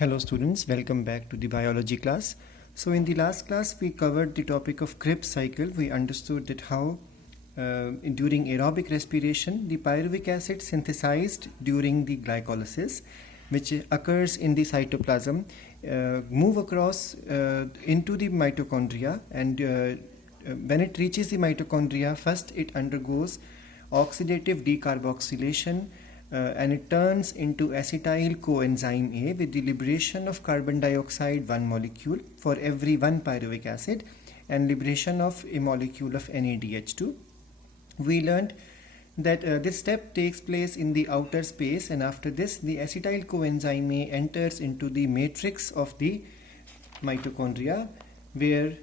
Hello students, welcome back to the biology class. So in the last class we covered the topic of Krebs cycle. We understood that how during aerobic respiration the pyruvic acid synthesized during the glycolysis, which occurs in the cytoplasm, move across into the mitochondria, and when it reaches the mitochondria, first it undergoes oxidative decarboxylation, and it turns into acetyl coenzyme A with the liberation of carbon dioxide 1 molecule for every 1 pyruvic acid and liberation of a molecule of NADH2. We learned that this step takes place in the outer space, and after this the acetyl coenzyme A enters into the matrix of the mitochondria, where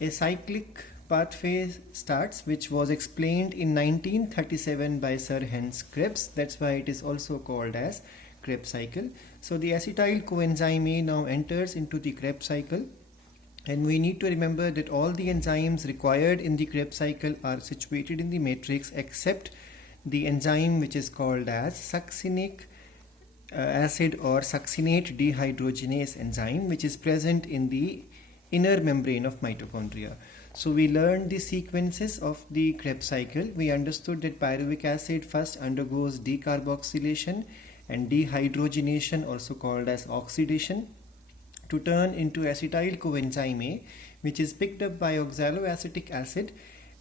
a cyclic pathway starts, which was explained in 1937 by Sir Hans Krebs. That's why it is also called as Krebs cycle. So the acetyl coenzyme A now enters into the Krebs cycle, and we need to remember that all the enzymes required in the Krebs cycle are situated in the matrix except the enzyme which is called as succinic acid or succinate dehydrogenase enzyme, which is present in the inner membrane of mitochondria. So we learned the sequences of the Krebs cycle. We understood that pyruvic acid first undergoes decarboxylation and dehydrogenation, also called as oxidation, to turn into acetyl coenzyme A, which is picked up by oxaloacetic acid,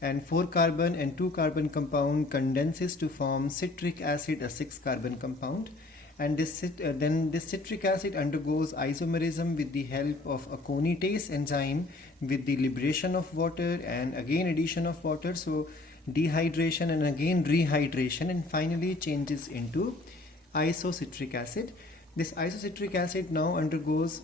and 4 carbon and 2 carbon compound condenses to form citric acid, a 6 carbon compound. And then this citric acid undergoes isomerism with the help of a conitase enzyme with the liberation of water and again addition of water, so dehydration and again rehydration, and finally changes into isocitric acid. This isocitric acid now undergoes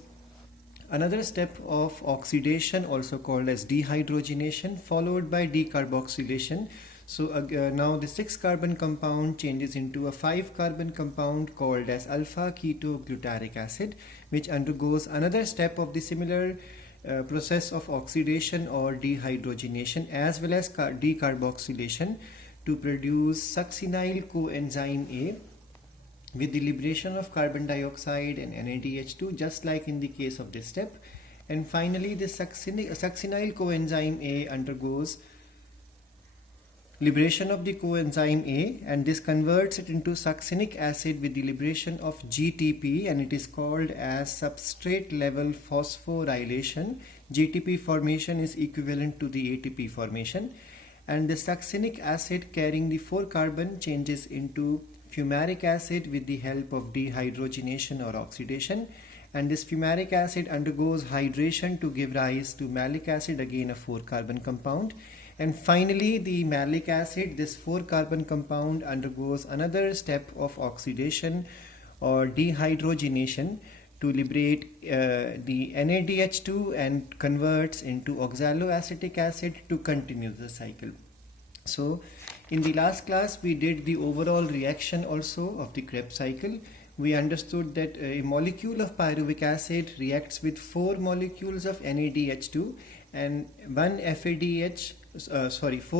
another step of oxidation, also called as dehydrogenation, followed by decarboxylation. So now the 6 carbon compound changes into a 5 carbon compound called as alpha ketoglutaric acid, which undergoes another step of the similar process of oxidation or dehydrogenation as well as decarboxylation to produce succinyl coenzyme A with the liberation of carbon dioxide and NADH2, just like in the case of this step. And finally the succinyl coenzyme A undergoes liberation of the coenzyme A, and this converts it into succinic acid with the liberation of GTP, and it is called as substrate level phosphorylation. GTP formation is equivalent to the ATP formation, and the succinic acid carrying the 4 carbon changes into fumaric acid with the help of dehydrogenation or oxidation, and this fumaric acid undergoes hydration to give rise to malic acid, again a 4 carbon compound. And finally the malic acid, this 4 carbon compound, undergoes another step of oxidation or dehydrogenation to liberate the NADH2 and converts into oxaloacetic acid to continue the cycle. So in the last class we did the overall reaction also of the Krebs cycle. We understood that a molecule of pyruvic acid reacts with 4 molecules of NADH2 and 4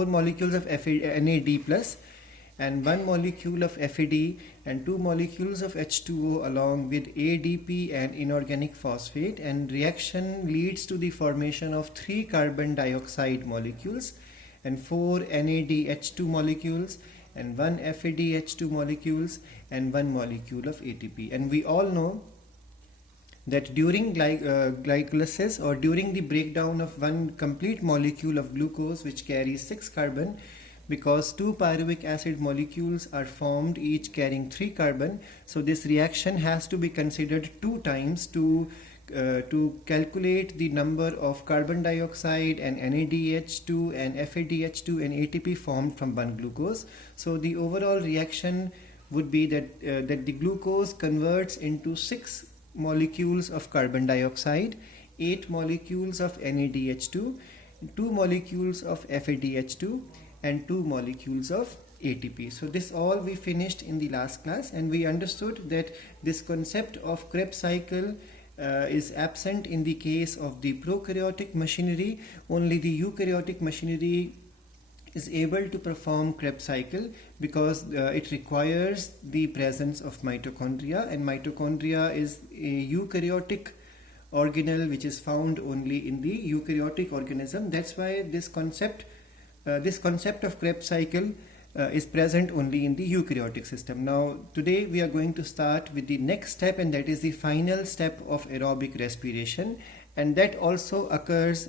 molecules of NAD plus and 1 molecule of FAD and 2 molecules of H2O along with ADP and inorganic phosphate, and reaction leads to the formation of 3 carbon dioxide molecules and 4 NADH2 molecules and 1 FADH2 molecules and 1 molecule of ATP. And we all know that during glycolysis or during the breakdown of one complete molecule of glucose, which carries 6 carbon, because 2 pyruvic acid molecules are formed each carrying 3 carbon, so this reaction has to be considered 2 times to calculate the number of carbon dioxide and NADH2 and FADH2 and ATP formed from one glucose. So the overall reaction would be that the glucose converts into 6 molecules of carbon dioxide, 8 molecules of NADH2, 2 molecules of FADH2 and 2 molecules of ATP. So this all we finished in the last class, and we understood that this concept of Krebs cycle is absent in the case of the prokaryotic machinery. Only the eukaryotic machinery is able to perform Krebs cycle because it requires the presence of mitochondria, and mitochondria is a eukaryotic organelle which is found only in the eukaryotic organism. That's why this concept of Krebs cycle is present only in the eukaryotic system. Now today we are going to start with the next step, and that is the final step of aerobic respiration, and that also occurs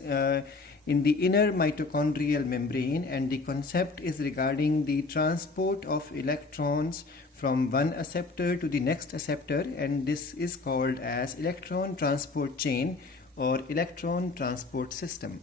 in the inner mitochondrial membrane, and the concept is regarding the transport of electrons from one acceptor to the next acceptor, and this is called as electron transport chain or electron transport system.